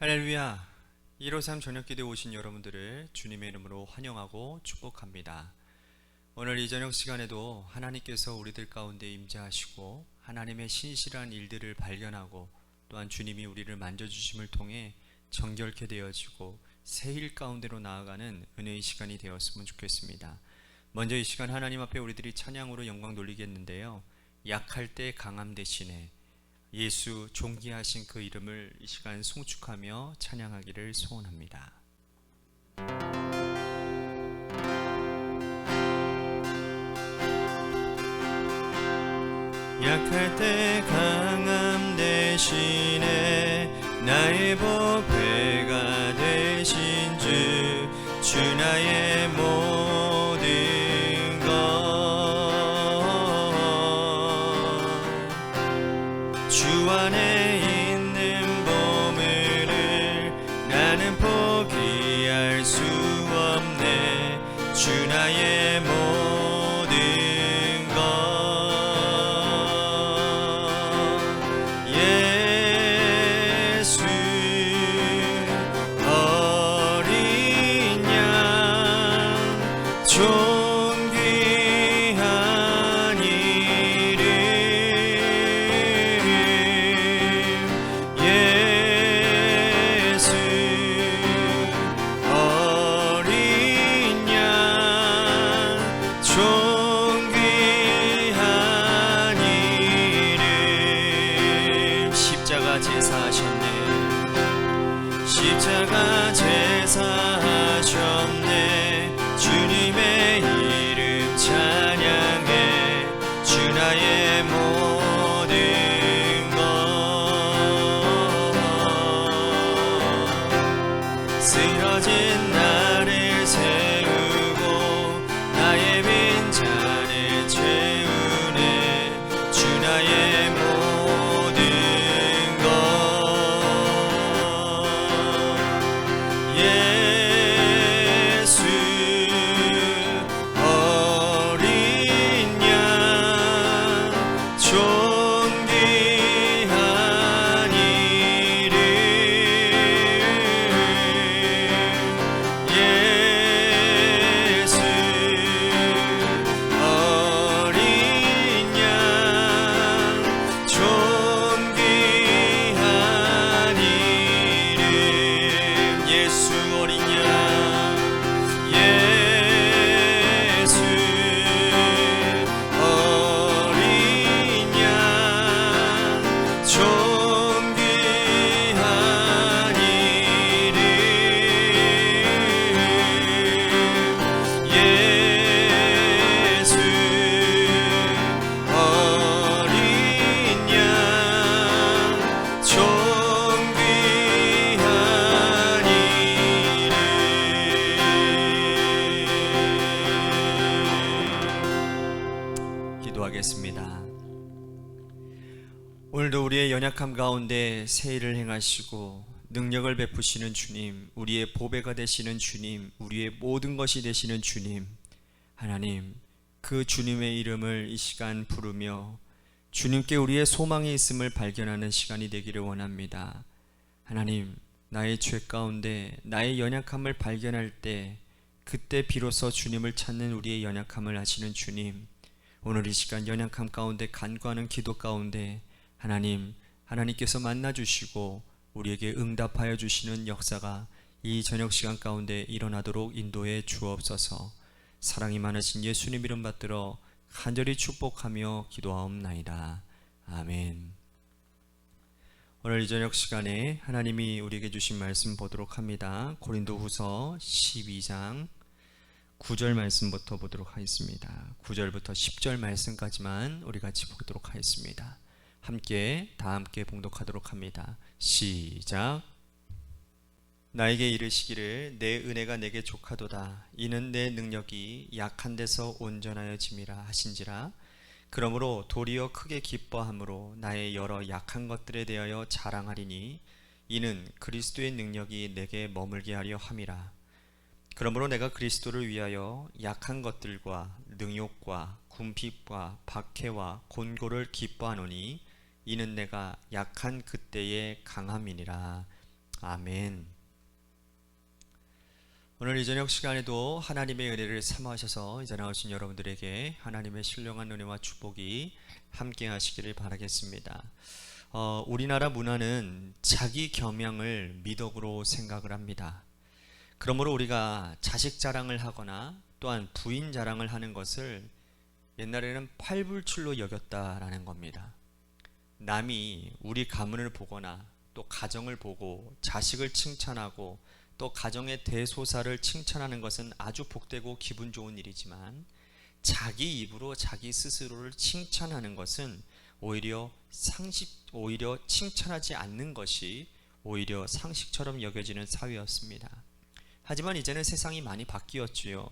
할렐루야. 153 저녁기도에 오신 여러분들을 주님의 이름으로 환영하고 축복합니다. 오늘 이 저녁 시간에도 하나님께서 우리들 가운데 임재하시고 하나님의 신실한 일들을 발견하고 또한 주님이 우리를 만져주심을 통해 정결케 되어지고 새 일 가운데로 나아가는 은혜의 시간이 되었으면 좋겠습니다. 먼저 이 시간 하나님 앞에 우리들이 찬양으로 영광 돌리겠는데요, 약할 때 강함 대신에 예수 존귀하신 그 이름을 이 시간 송축하며 찬양하기를 소원합니다. 약할 때 강함 대신에 나의 보배가 되신 주 나의 모든 것, 주 안에 있는 보물을 나는 포기할 수 없네. 주 나의 모든 것, 예수 어린 양 존귀한 이름, 예수 어린 양 존귀한 이름. 십자가 제사하셨네. 십자가 제사하셨네. 주님의 이름 찬양해. 주 나의 모든 것, 쓰러진 나를 세우고 나의 빈잔을 채우네. 주 나의 모든 것, 예수 어린 양 존귀한 이름, 예수 어린 양 존귀한 이름, 예수 어린 양, 예수 어린 양 존귀한 이름, 예수 어린 양 존귀한 이름. 기도하겠습니다. 오늘도 우리의 연약함 가운데 새 일을 행하시고 능력을 베푸시는 주님, 우리의 보배가 되시는 주님, 우리의 모든 것이 되시는 주님, 하나님, 그 주님의 이름을 이 시간 부르며 주님께 우리의 소망이 있음을 발견하는 시간이 되기를 원합니다. 하나님, 나의 죄 가운데 나의 연약함을 발견할 때 그때 비로소 주님을 찾는 우리의 연약함을 아시는 주님, 오늘 이 시간 연약함 가운데 간구하는 기도 가운데 하나님께서 만나주시고 우리에게 응답하여 주시는 역사가 이 저녁 시간 가운데 일어나도록 인도해 주옵소서. 사랑이 많으신 예수님 이름 받들어 간절히 축복하며 기도하옵나이다. 아멘. 오늘 이 저녁 시간에 하나님이 우리에게 주신 말씀 보도록 합니다. 고린도후서 12장 9절 말씀부터 보도록 하겠습니다. 9절부터 10절 말씀까지만 우리 같이 보도록 하겠습니다. 다 함께 봉독하도록 합니다. 시작. 나에게 이르시기를 내 은혜가 내게 족하도다. 이는 내 능력이 약한 데서 온전하여짐이라 하신지라. 그러므로 도리어 크게 기뻐함으로 나의 여러 약한 것들에 대하여 자랑하리니 이는 그리스도의 능력이 내게 머물게 하려 함이라. 그러므로 내가 그리스도를 위하여 약한 것들과 능욕과 궁핍과 박해와 곤고를 기뻐하노니 이는 내가 약한 그때의 강함이니라. 아멘. 오늘 이 저녁 시간에도 하나님의 은혜를 삼아셔서 이제 나오신 여러분들에게 하나님의 신령한 은혜와 축복이 함께 하시기를 바라겠습니다. 우리나라 문화는 자기 겸양을 미덕으로 생각을 합니다. 그러므로 우리가 자식 자랑을 하거나 또한 부인 자랑을 하는 것을 옛날에는 팔불출로 여겼다라는 겁니다. 남이 우리 가문을 보거나 또 가정을 보고 자식을 칭찬하고 또 가정의 대소사를 칭찬하는 것은 아주 복되고 기분 좋은 일이지만 자기 입으로 자기 스스로를 칭찬하는 것은 오히려 칭찬하지 않는 것이 오히려 상식처럼 여겨지는 사회였습니다. 하지만 이제는 세상이 많이 바뀌었지요.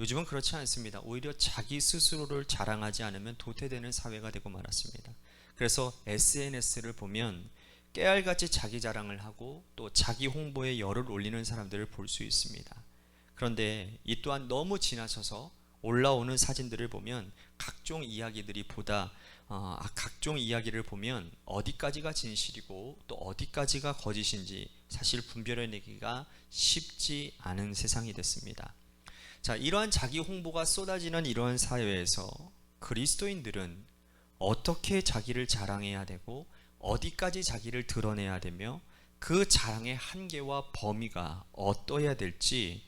요즘은 그렇지 않습니다. 오히려 자기 스스로를 자랑하지 않으면 도태되는 사회가 되고 말았습니다. 그래서 SNS를 보면 깨알같이 자기 자랑을 하고 또 자기 홍보에 열을 올리는 사람들을 볼 수 있습니다. 그런데 이 또한 너무 지나쳐서 올라오는 사진들을 보면 각종 이야기를 보면 어디까지가 진실이고 또 어디까지가 거짓인지 사실 분별해내기가 쉽지 않은 세상이 됐습니다. 자, 이러한 자기 홍보가 쏟아지는 이러한 사회에서 그리스도인들은 어떻게 자기를 자랑해야 되고 어디까지 자기를 드러내야 되며 그 자랑의 한계와 범위가 어떠해야 될지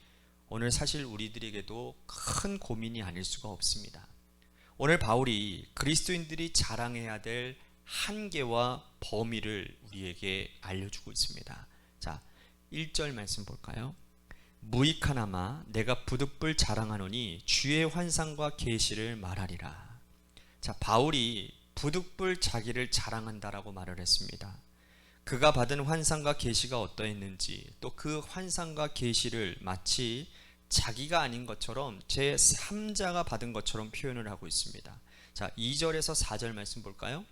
오늘 사실 우리들에게도 큰 고민이 아닐 수가 없습니다. 오늘 바울이 그리스도인들이 자랑해야 될 한계와 범위를 우리에게 알려주고 있습니다. 자, 1절 말씀 볼까요? 무익하나마 내가 부득불 자랑하노니 주의 환상과 계시를 말하리라. 자, 바울이 부득불 자기를 자랑한다라고 말을 했습니다. 그가 받은 환상과 계시가 어떠했는지 또 그 환상과 계시를 마치 자기가 아닌 것처럼 제3자가 받은 것처럼 표현을 하고 있습니다. 자, 2절에서 4절 말씀 볼까요?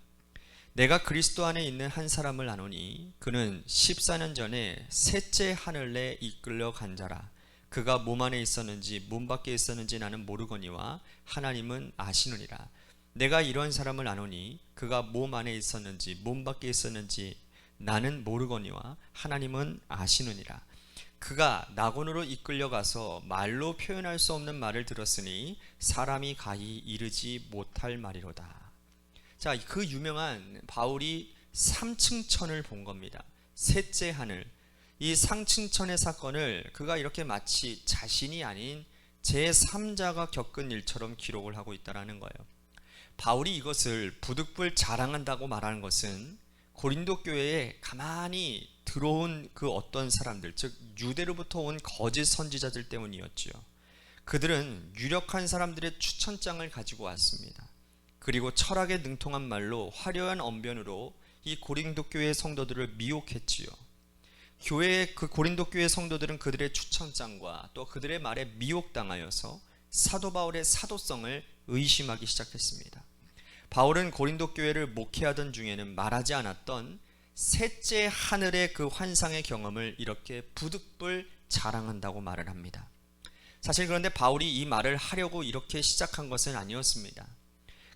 내가 그리스도 안에 있는 한 사람을 아노니 그는 14년 전에 셋째 하늘에 이끌려 간 자라. 그가 몸 안에 있었는지 몸 밖에 있었는지 나는 모르거니와 하나님은 아시느니라. 내가 이런 사람을 아노니 그가 몸 안에 있었는지 몸 밖에 있었는지 나는 모르거니와 하나님은 아시느니라. 그가 낙원으로 이끌려가서 말로 표현할 수 없는 말을 들었으니 사람이 가히 이르지 못할 말이로다. 자, 그 유명한 바울이 삼층천을 본 겁니다. 셋째 하늘. 이 상층천의 사건을 그가 이렇게 마치 자신이 아닌 제3자가 겪은 일처럼 기록을 하고 있다는 거예요. 바울이 이것을 부득불 자랑한다고 말하는 것은 고린도 교회에 가만히 들어온 그 어떤 사람들, 즉 유대로부터 온 거짓 선지자들 때문이었지요. 그들은 유력한 사람들의 추천장을 가지고 왔습니다. 그리고 철학에 능통한 말로 화려한 언변으로 이 고린도 교회의 성도들을 미혹했지요. 그 고린도 교회 성도들은 그들의 추천장과 또 그들의 말에 미혹당하여서 사도 바울의 사도성을 의심하기 시작했습니다. 바울은 고린도 교회를 목회하던 중에는 말하지 않았던 셋째 하늘의 그 환상의 경험을 이렇게 부득불 자랑한다고 말을 합니다. 사실 그런데 바울이 이 말을 하려고 이렇게 시작한 것은 아니었습니다.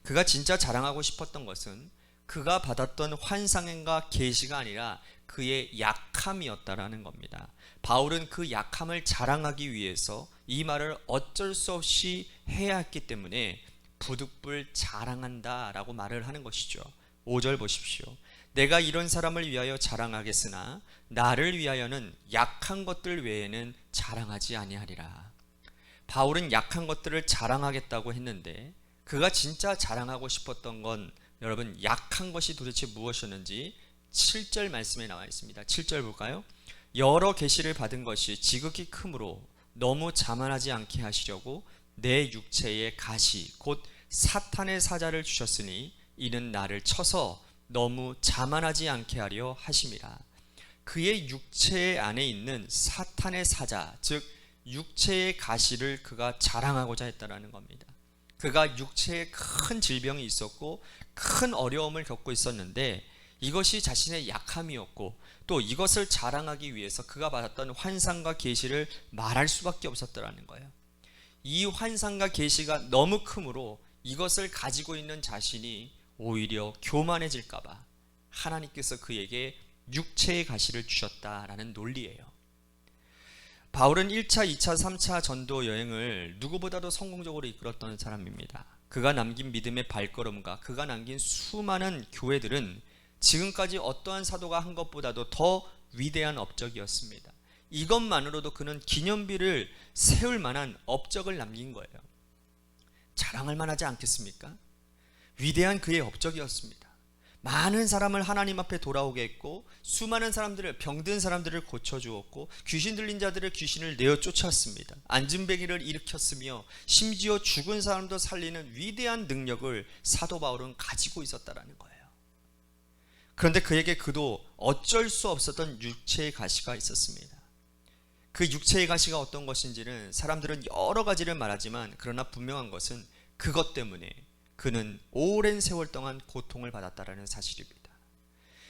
그가 진짜 자랑하고 싶었던 것은 그가 받았던 환상과 계시가 아니라 그의 약함이었다라는 겁니다. 바울은 그 약함을 자랑하기 위해서 이 말을 어쩔 수 없이 해야 했기 때문에 부득불 자랑한다 라고 말을 하는 것이죠. 5절 보십시오. 내가 이런 사람을 위하여 자랑하겠으나 나를 위하여는 약한 것들 외에는 자랑하지 아니하리라. 바울은 약한 것들을 자랑하겠다고 했는데 그가 진짜 자랑하고 싶었던 건 여러분 약한 것이 도대체 무엇이었는지 7절 말씀에 나와 있습니다. 7절 볼까요? 여러 계시를 받은 것이 지극히 크므로 너무 자만하지 않게 하시려고 내 육체에 가시 곧 사탄의 사자를 주셨으니 이는 나를 쳐서 너무 자만하지 않게 하려 하심이라. 그의 육체 안에 있는 사탄의 사자, 즉 육체의 가시를 그가 자랑하고자 했다는 겁니다. 그가 육체에 큰 질병이 있었고 큰 어려움을 겪고 있었는데 이것이 자신의 약함이었고 또 이것을 자랑하기 위해서 그가 받았던 환상과 계시를 말할 수밖에 없었다는 거예요. 이 환상과 계시가 너무 크므로 이것을 가지고 있는 자신이 오히려 교만해질까 봐 하나님께서 그에게 육체의 가시를 주셨다라는 논리예요. 바울은 1차, 2차, 3차 전도 여행을 누구보다도 성공적으로 이끌었던 사람입니다. 그가 남긴 믿음의 발걸음과 그가 남긴 수많은 교회들은 지금까지 어떠한 사도가 한 것보다도 더 위대한 업적이었습니다. 이것만으로도 그는 기념비를 세울 만한 업적을 남긴 거예요. 자랑할 만하지 않겠습니까? 위대한 그의 업적이었습니다. 많은 사람을 하나님 앞에 돌아오게 했고, 수많은 사람들을, 병든 사람들을 고쳐주었고, 귀신 들린 자들의 귀신을 내어 쫓았습니다. 안진뱅이를 일으켰으며 심지어 죽은 사람도 살리는 위대한 능력을 사도 바울은 가지고 있었다라는 거예요. 그런데 그에게 그도 어쩔 수 없었던 육체의 가시가 있었습니다. 그 육체의 가시가 어떤 것인지는 사람들은 여러 가지를 말하지만, 그러나 분명한 것은 그것 때문에 그는 오랜 세월 동안 고통을 받았다라는 사실입니다.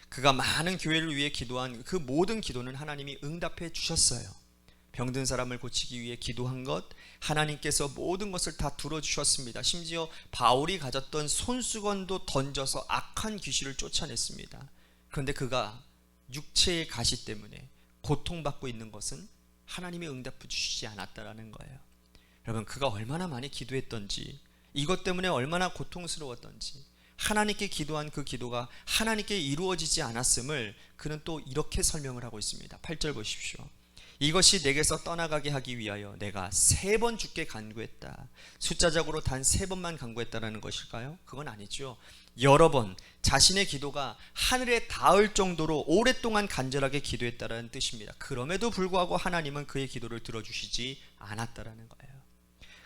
그가 많은 교회를 위해 기도한 그 모든 기도는 하나님이 응답해 주셨어요. 병든 사람을 고치기 위해 기도한 것, 하나님께서 모든 것을 다 들어주셨습니다. 심지어 바울이 가졌던 손수건도 던져서 악한 귀신을 쫓아냈습니다. 그런데 그가 육체의 가시 때문에 고통받고 있는 것은 하나님이 응답해 주시지 않았다라는 거예요. 여러분, 그가 얼마나 많이 기도했던지, 이것 때문에 얼마나 고통스러웠던지, 하나님께 기도한 그 기도가 하나님께 이루어지지 않았음을 그는 또 이렇게 설명을 하고 있습니다. 8절 보십시오. 이것이 내게서 떠나가게 하기 위하여 내가 3번 주께 간구했다. 숫자적으로 단 3번만 간구했다라는 것일까요? 그건 아니죠. 여러 번 자신의 기도가 하늘에 닿을 정도로 오랫동안 간절하게 기도했다라는 뜻입니다. 그럼에도 불구하고 하나님은 그의 기도를 들어주시지 않았다라는 거예요.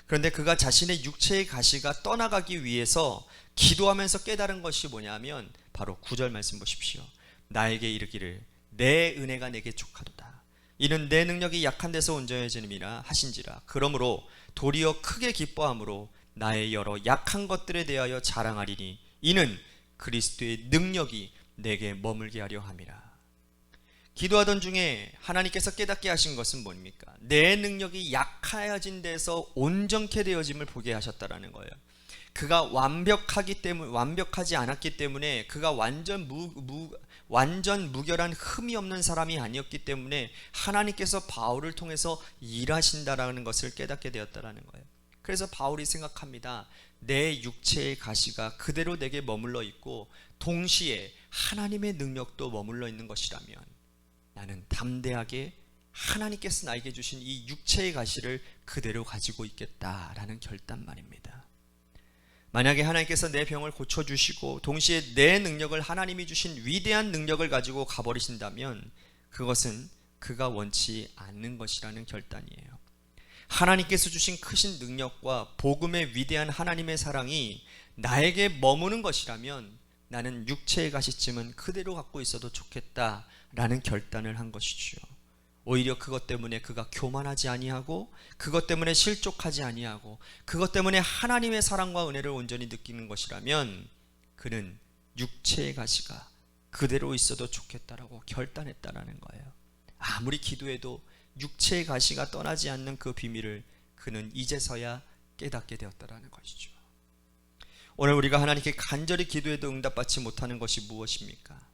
그런데 그가 자신의 육체의 가시가 떠나가기 위해서 기도하면서 깨달은 것이 뭐냐면 바로 9절 말씀 보십시오. 나에게 이르기를 내 은혜가 내게 족하도다. 이는 내 능력이 약한 데서 온전해짐이라 하신지라. 그러므로 도리어 크게 기뻐함으로 나의 여러 약한 것들에 대하여 자랑하리니 이는 그리스도의 능력이 내게 머물게 하려 함이라. 기도하던 중에 하나님께서 깨닫게 하신 것은 뭡니까? 내 능력이 약해진 데서 온전케 되어짐을 보게 하셨다라는 거예요. 그가 완벽하지 않았기 때문에, 그가 완전 무결한 흠이 없는 사람이 아니었기 때문에 하나님께서 바울을 통해서 일하신다라는 것을 깨닫게 되었다라는 거예요. 그래서 바울이 생각합니다. 내 육체의 가시가 그대로 내게 머물러 있고 동시에 하나님의 능력도 머물러 있는 것이라면 나는 담대하게 하나님께서 나에게 주신 이 육체의 가시를 그대로 가지고 있겠다라는 결단만입니다. 만약에 하나님께서 내 병을 고쳐주시고 동시에 내 능력을, 하나님이 주신 위대한 능력을 가지고 가버리신다면 그것은 그가 원치 않는 것이라는 결단이에요. 하나님께서 주신 크신 능력과 복음의 위대한 하나님의 사랑이 나에게 머무는 것이라면 나는 육체의 가시쯤은 그대로 갖고 있어도 좋겠다라는 결단을 한 것이죠. 오히려 그것 때문에 그가 교만하지 아니하고, 그것 때문에 실족하지 아니하고, 그것 때문에 하나님의 사랑과 은혜를 온전히 느끼는 것이라면 그는 육체의 가시가 그대로 있어도 좋겠다라고 결단했다라는 거예요. 아무리 기도해도 육체의 가시가 떠나지 않는 그 비밀을 그는 이제서야 깨닫게 되었다라는 것이죠. 오늘 우리가 하나님께 간절히 기도해도 응답받지 못하는 것이 무엇입니까?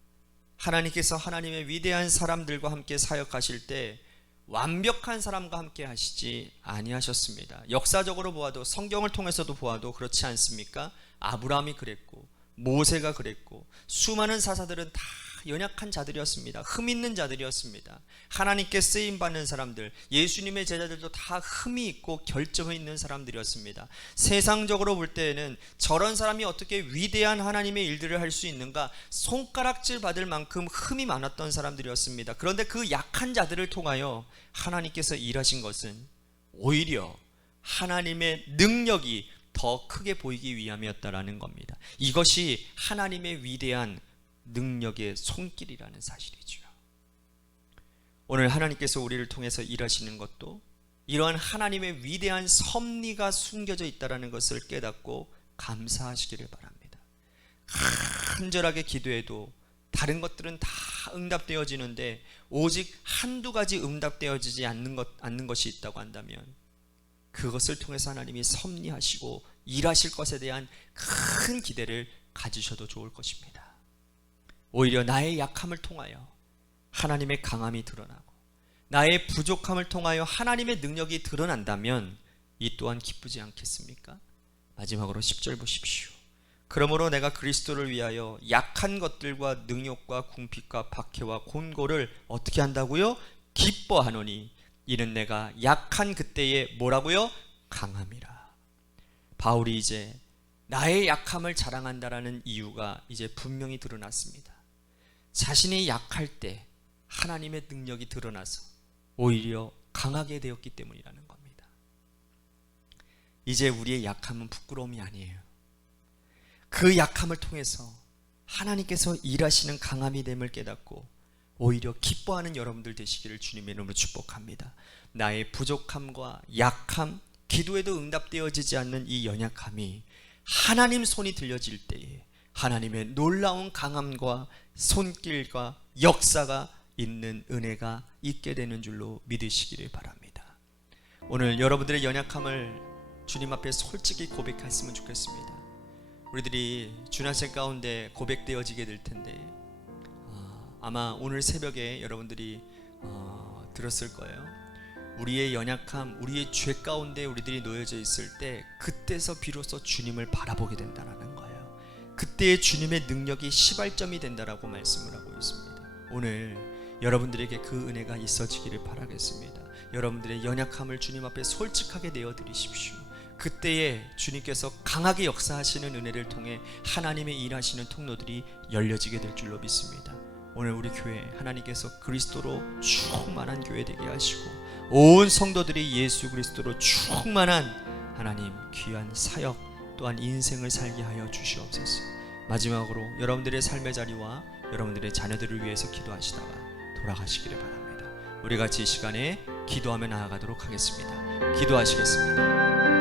하나님께서 하나님의 위대한 사람들과 함께 사역하실 때 완벽한 사람과 함께 하시지 아니하셨습니다. 역사적으로 보아도, 성경을 통해서도 보아도 그렇지 않습니까? 아브라함이 그랬고, 모세가 그랬고, 수많은 사사들은 다 연약한 자들이었습니다. 흠 있는 자들이었습니다. 하나님께 쓰임받는 사람들, 예수님의 제자들도 다 흠이 있고 결점이 있는 사람들이었습니다. 세상적으로 볼 때에는 저런 사람이 어떻게 위대한 하나님의 일들을 할 수 있는가, 손가락질 받을 만큼 흠이 많았던 사람들이었습니다. 그런데 그 약한 자들을 통하여 하나님께서 일하신 것은 오히려 하나님의 능력이 더 크게 보이기 위함이었다라는 겁니다. 이것이 하나님의 위대한 능력의 손길이라는 사실이죠. 오늘 하나님께서 우리를 통해서 일하시는 것도 이러한 하나님의 위대한 섭리가 숨겨져 있다는 것을 깨닫고 감사하시기를 바랍니다. 간절하게 기도해도 다른 것들은 다 응답되어지는데 오직 한두 가지 응답되어지지 않는 것이 있다고 한다면 그것을 통해서 하나님이 섭리하시고 일하실 것에 대한 큰 기대를 가지셔도 좋을 것입니다. 오히려 나의 약함을 통하여 하나님의 강함이 드러나고 나의 부족함을 통하여 하나님의 능력이 드러난다면 이 또한 기쁘지 않겠습니까? 마지막으로 10절 보십시오. 그러므로 내가 그리스도를 위하여 약한 것들과 능욕과 궁핍과 박해와 곤고를 어떻게 한다고요? 기뻐하노니 이는 내가 약한 그때에 뭐라고요? 강함이라. 바울이 이제 나의 약함을 자랑한다라는 이유가 이제 분명히 드러났습니다. 자신이 약할 때 하나님의 능력이 드러나서 오히려 강하게 되었기 때문이라는 겁니다. 이제 우리의 약함은 부끄러움이 아니에요. 그 약함을 통해서 하나님께서 일하시는 강함이 됨을 깨닫고 오히려 기뻐하는 여러분들 되시기를 주님의 이름으로 축복합니다. 나의 부족함과 약함, 기도에도 응답되어지지 않는 이 연약함이 하나님 손이 들려질 때에 하나님의 놀라운 강함과 손길과 역사가 있는 은혜가 있게 되는 줄로 믿으시기를 바랍니다. 오늘 여러분들의 연약함을 주님 앞에 솔직히 고백했으면 좋겠습니다. 우리들이 주나생 가운데 고백되어지게 될 텐데 아마 오늘 새벽에 여러분들이 들었을 거예요. 우리의 연약함, 우리의 죄 가운데 우리들이 놓여져 있을 때 그때서 비로소 주님을 바라보게 된다는 거예요. 그때의 주님의 능력이 시발점이 된다라고 말씀을 하고 있습니다. 오늘 여러분들에게 그 은혜가 있어지기를 바라겠습니다. 여러분들의 연약함을 주님 앞에 솔직하게 내어드리십시오. 그때에 주님께서 강하게 역사하시는 은혜를 통해 하나님의 일하시는 통로들이 열려지게 될 줄로 믿습니다. 오늘 우리 교회 하나님께서 그리스도로 충만한 교회 되게 하시고 온 성도들이 예수 그리스도로 충만한 하나님 귀한 사역 또한 인생을 살게 하여 주시옵소서. 마지막으로 여러분들의 삶의 자리와 여러분들의 자녀들을 위해서 기도하시다가 돌아가시기를 바랍니다. 우리 같이 이 시간에 기도하며 나아가도록 하겠습니다. 기도하시겠습니다.